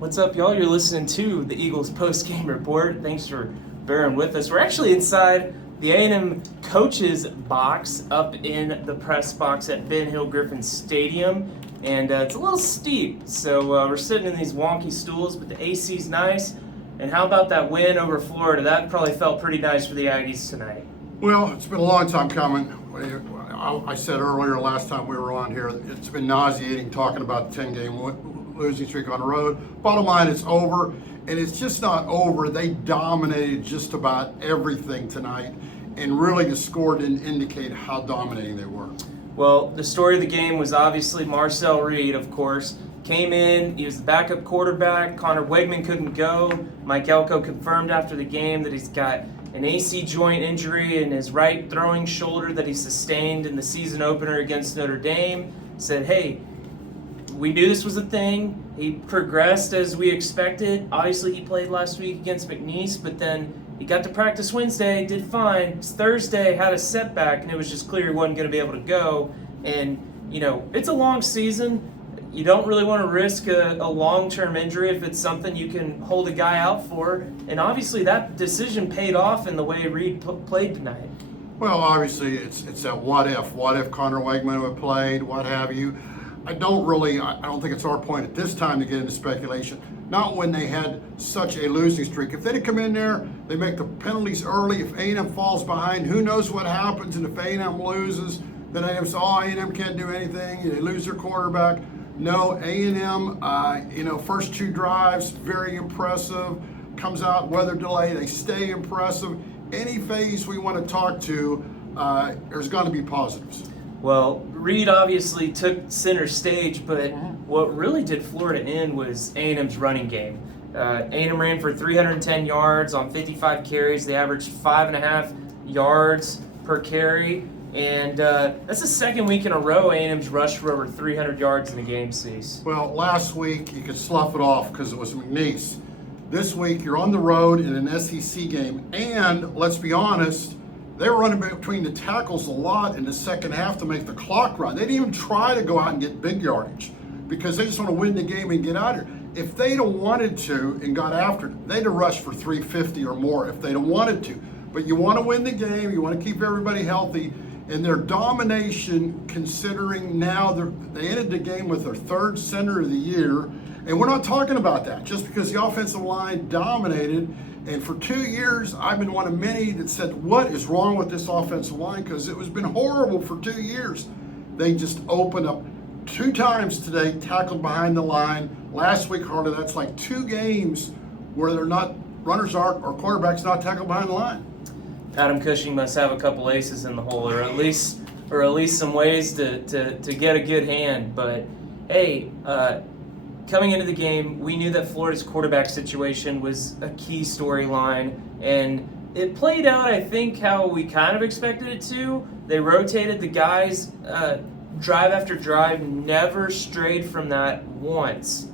What's up, y'all? You're listening to the Eagles Postgame Report. Thanks for bearing with us. We're actually inside the A&M coaches box up in the press box at Ben Hill Griffin Stadium, and it's a little steep, so we're sitting in these wonky stools, but the AC's nice. And how about that win over Florida? That probably felt pretty nice for the Aggies tonight. Well, it's been a long time coming. I said earlier last time we were on here, it's been nauseating talking about the 10-game losing streak on the road. Bottom line, it's over, and it's just not over. They dominated just about everything tonight, and really the score didn't indicate how dominating they were. Well, the story of the game was obviously Marcel Reed, of course. Came in, he was the backup quarterback. Connor Wegman couldn't go. Mike Elko confirmed after the game that he's got an AC joint injury in his right throwing shoulder that he sustained in the season opener against Notre Dame. Said, hey, we knew this was a thing. He progressed as we expected. Obviously, he played last week against McNeese, but then he got to practice Wednesday, did fine. Thursday had a setback, and it was just clear he wasn't going to be able to go. And, you know, it's a long season. You don't really want to risk a long-term injury if it's something you can hold a guy out for. And obviously that decision paid off in the way Reed played tonight. Well, obviously it's that what if. What if Connor Wegman had played, what have you. I don't think it's our point at this time to get into speculation. Not when they had such a losing streak. If they'd come in there, they make the penalties early. If A&M falls behind, who knows what happens. And if A&M loses, then A&M can't do anything. They lose their quarterback. No, A&M, first two drives, very impressive. Comes out, weather delay, they stay impressive. Any phase we want to talk to, there's going to be positives. Well, Reed obviously took center stage, but what really did Florida in was A&M's running game. A&M ran for 310 yards on 55 carries. They averaged 5.5 yards per carry. And that's the second week in a row A&M's rushed for over 300 yards in the game, Cease. Well, last week you could slough it off because it was McNeese. This week you're on the road in an SEC game, and let's be honest, they were running between the tackles a lot in the second half to make the clock run. They didn't even try to go out and get big yardage because they just want to win the game and get out of here. If they'd have wanted to and got after it, they'd have rushed for 350 or more if they'd have wanted to. But you want to win the game, you want to keep everybody healthy. And their domination, considering now they ended the game with their third center of the year, and we're not talking about that just because the offensive line dominated. And for 2 years, I've been one of many that said, what is wrong with this offensive line? Because it has been horrible for 2 years. They just opened up 2 times today, tackled behind the line. Last week, Harley, that's like 2 games where runners aren't, or quarterbacks not tackled behind the line. Adam Cushing must have a couple aces in the hole, or at least some ways to get a good hand. But hey, coming into the game, we knew that Florida's quarterback situation was a key storyline, and it played out, I think, how we kind of expected it to. They rotated the guys drive after drive, never strayed from that once.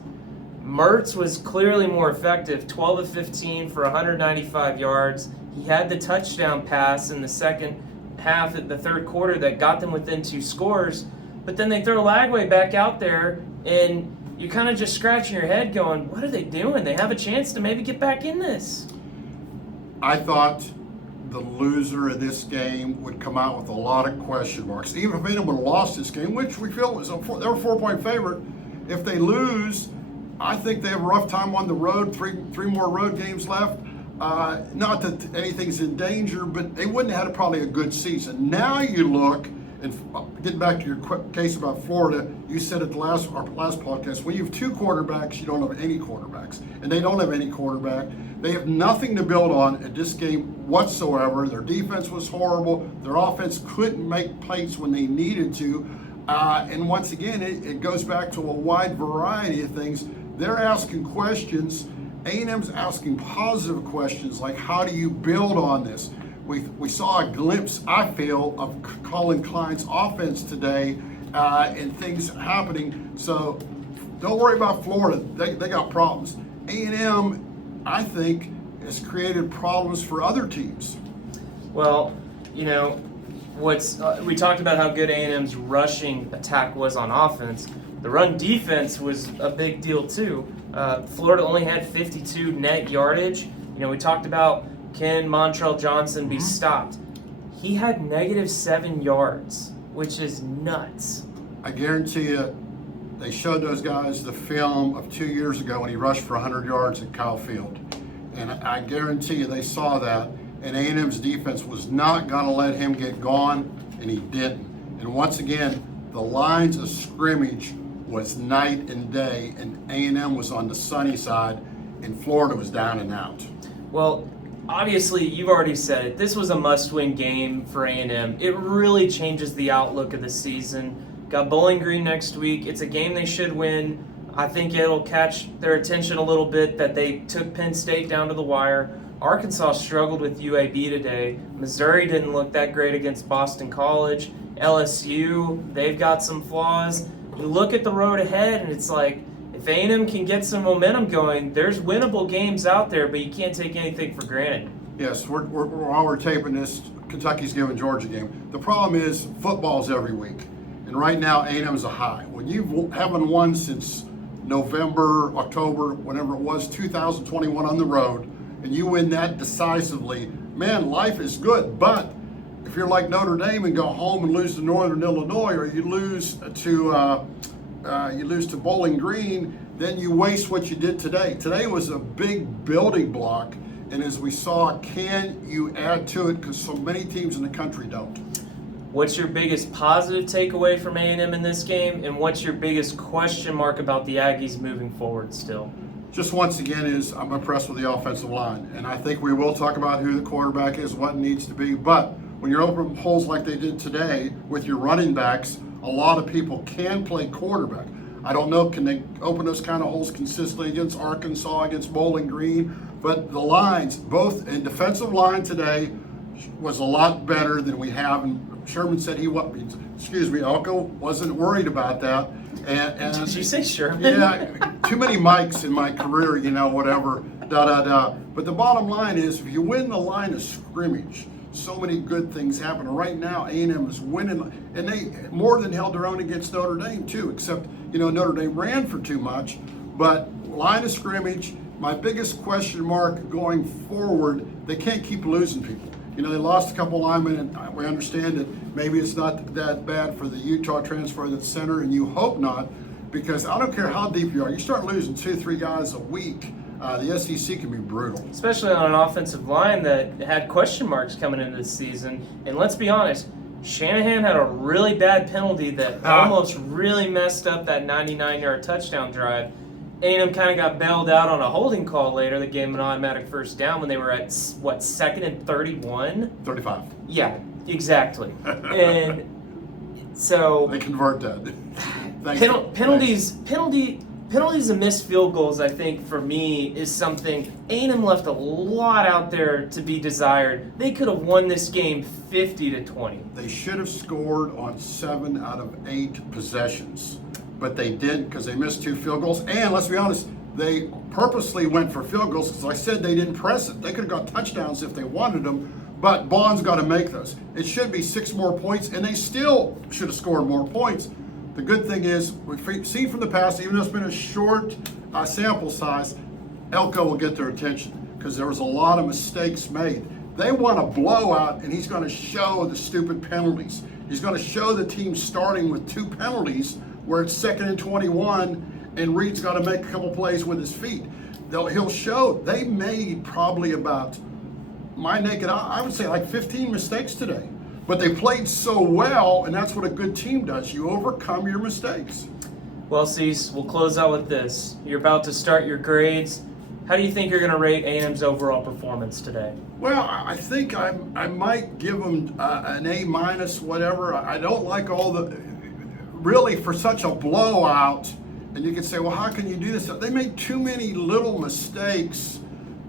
Mertz was clearly more effective, 12 of 15 for 195 yards. He had the touchdown pass in the second half of the third quarter that got them within 2 scores. But then they throw Lagway back out there, and you're kind of just scratching your head going, what are they doing? They have a chance to maybe get back in this. I thought the loser of this game would come out with a lot of question marks. Even if anyone would have lost this game, which we feel was they were a 4-point favorite. If they lose, I think they have a rough time on the road, three more road games left. Not that anything's in danger, but they wouldn't have had probably a good season. Now you look, and getting back to your case about Florida, you said at our last podcast, when you have 2 quarterbacks, you don't have any quarterbacks. And they don't have any quarterback. They have nothing to build on at this game whatsoever. Their defense was horrible. Their offense couldn't make plays when they needed to. And once again, it goes back to a wide variety of things. They're asking questions. A&M's asking positive questions like, how do you build on this? We saw a glimpse, I feel, of Colin Klein's offense today and things happening. So don't worry about Florida. They got problems. A&M, I think, has created problems for other teams. Well, we talked about how good A&M's rushing attack was on offense. The run defense was a big deal too. Florida only had 52 net yardage. We talked about, can Montrell Johnson be stopped? He had -7 yards, which is nuts. I guarantee you, they showed those guys the film of 2 years ago when he rushed for 100 yards at Kyle Field. And I guarantee you they saw that, and A&M's defense was not going to let him get gone, and he didn't. And once again, the lines of scrimmage was night and day, and A&M was on the sunny side, and Florida was down and out. Well, obviously, you've already said it. This was a must-win game for A&M. It really changes the outlook of the season. Got Bowling Green next week. It's a game they should win. I think it'll catch their attention a little bit that they took Penn State down to the wire. Arkansas struggled with UAB today. Missouri didn't look that great against Boston College. LSU, they've got some flaws. You look at the road ahead, and it's like, if A&M can get some momentum going, there's winnable games out there, but you can't take anything for granted. Yes, while we're taping this, Kentucky's giving Georgia a game. The problem is football's every week, and right now A&M's a high. When you haven't won since November, October, whenever it was, 2021 on the road, and you win that decisively, man, life is good. But if you're like Notre Dame and go home and lose to Northern Illinois, or you lose to Bowling Green, then you waste what you did today. Today was a big building block, and as we saw, can you add to it? Because so many teams in the country don't. What's your biggest positive takeaway from A&M in this game, and what's your biggest question mark about the Aggies moving forward still? Just once again I'm impressed with the offensive line, and I think we will talk about who the quarterback is, what needs to be, but when you're opening holes like they did today with your running backs, a lot of people can play quarterback. I don't know, can they open those kind of holes consistently against Arkansas, against Bowling Green? But the lines, both in defensive line today, was a lot better than we have. And Sherman said Elko wasn't worried about that. And did you say Sherman? Yeah, too many mics in my career, whatever, But the bottom line is, if you win the line of scrimmage, so many good things happen. Right now, A&M is winning, and they more than held their own against Notre Dame too, except, Notre Dame ran for too much. But line of scrimmage, my biggest question mark going forward, they can't keep losing people. They lost a couple linemen, and we understand that maybe it's not that bad for the Utah transfer that's center, and you hope not, because I don't care how deep you are. You start losing 2-3 guys a week, the SEC can be brutal. Especially on an offensive line that had question marks coming into this season. And let's be honest, Shanahan had a really bad penalty that almost really messed up that 99-yard touchdown drive. A&M kind of got bailed out on a holding call later that gave them an automatic first down when they were at, 2nd and 31? 35. Yeah, exactly. And so they convert that. Penalties and missed field goals, I think, for me, is something. A&M left a lot out there to be desired. They could have won this game 50-20. They should have scored on 7 out of 8 possessions, but they didn't because they missed 2 field goals. And let's be honest, they purposely went for field goals because I said they didn't press it. They could have got touchdowns if they wanted them, but Bond's got to make those. It should be 6 more points, and they still should have scored more points. The good thing is, we've seen from the past, even though it's been a short sample size, Elko will get their attention because there was a lot of mistakes made. They want a blowout, and he's going to show the stupid penalties. He's going to show the team starting with 2 penalties where it's 2nd and 21, and Reed's got to make a couple plays with his feet. He'll show they made probably about, my naked eye, I would say like 15 mistakes today. But they played so well, and that's what a good team does. You overcome your mistakes. Well, Cease, we'll close out with this. You're about to start your grades. How do you think you're going to rate A&M's overall performance today? Well, I think I might give them an A-, whatever. I don't like all the, really for such a blowout, and you could say, well, how can you do this? They made too many little mistakes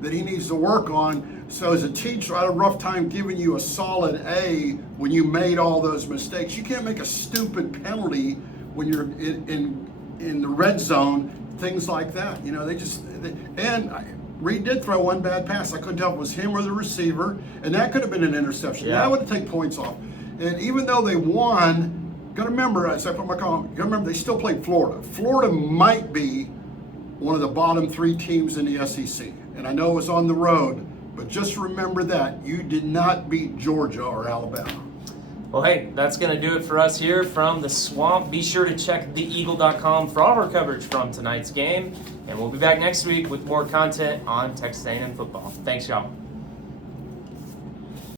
that he needs to work on. So as a teacher, I had a rough time giving you a solid A when you made all those mistakes. You can't make a stupid penalty when you're in the red zone, things like that. And Reed did throw one bad pass. I couldn't tell if it was him or the receiver, and that could have been an interception. Yeah. That would have taken points off. And even though they won, got to remember, as I put my comment, you got to remember they still played Florida. Florida might be one of the bottom 3 teams in the SEC. And I know it was on the road, but just remember that you did not beat Georgia or Alabama. Well, hey, that's going to do it for us here from the Swamp. Be sure to check theeagle.com for all of our coverage from tonight's game. And we'll be back next week with more content on Texas A&M football. Thanks, y'all.